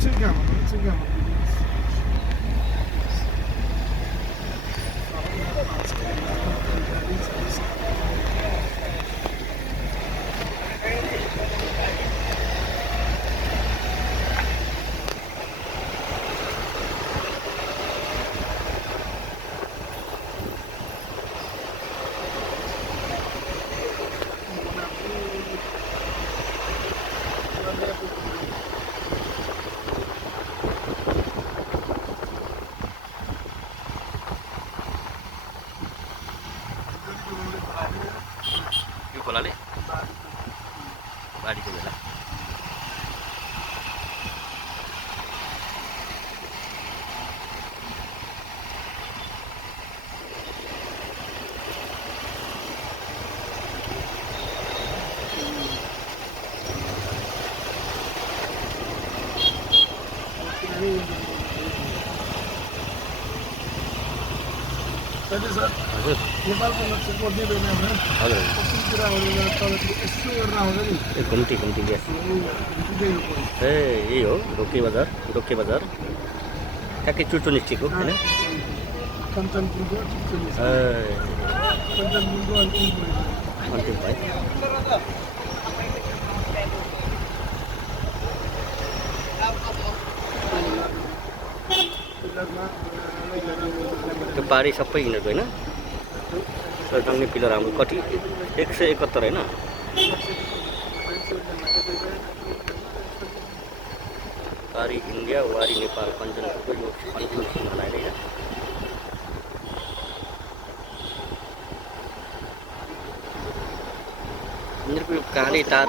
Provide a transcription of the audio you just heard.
Chegamos. यो खोलाले बाढीको बेला हजुर नेपालको लक्ष्य पर्दैन होइन हजुर कति कुराहरू तपाईँले यसो गरेर आउँछ नि ए घुम्ती ग्यास ए यही हो रोके बजार ठ्याक्कै चुचो डिस्ट्रिक्ट हो होइन कञ्चनपुरको कञ्चनपुरको अन्तिम भयो त्यो पारी सबै यिनीहरूको होइन डङ्गे पिलर हाम्रो कति 171 होइन पारी इन्डिया वारी नेपाल कञ्चनपुरको यो अन्तिम बनाएर होइन यिनीहरूको यो काले तार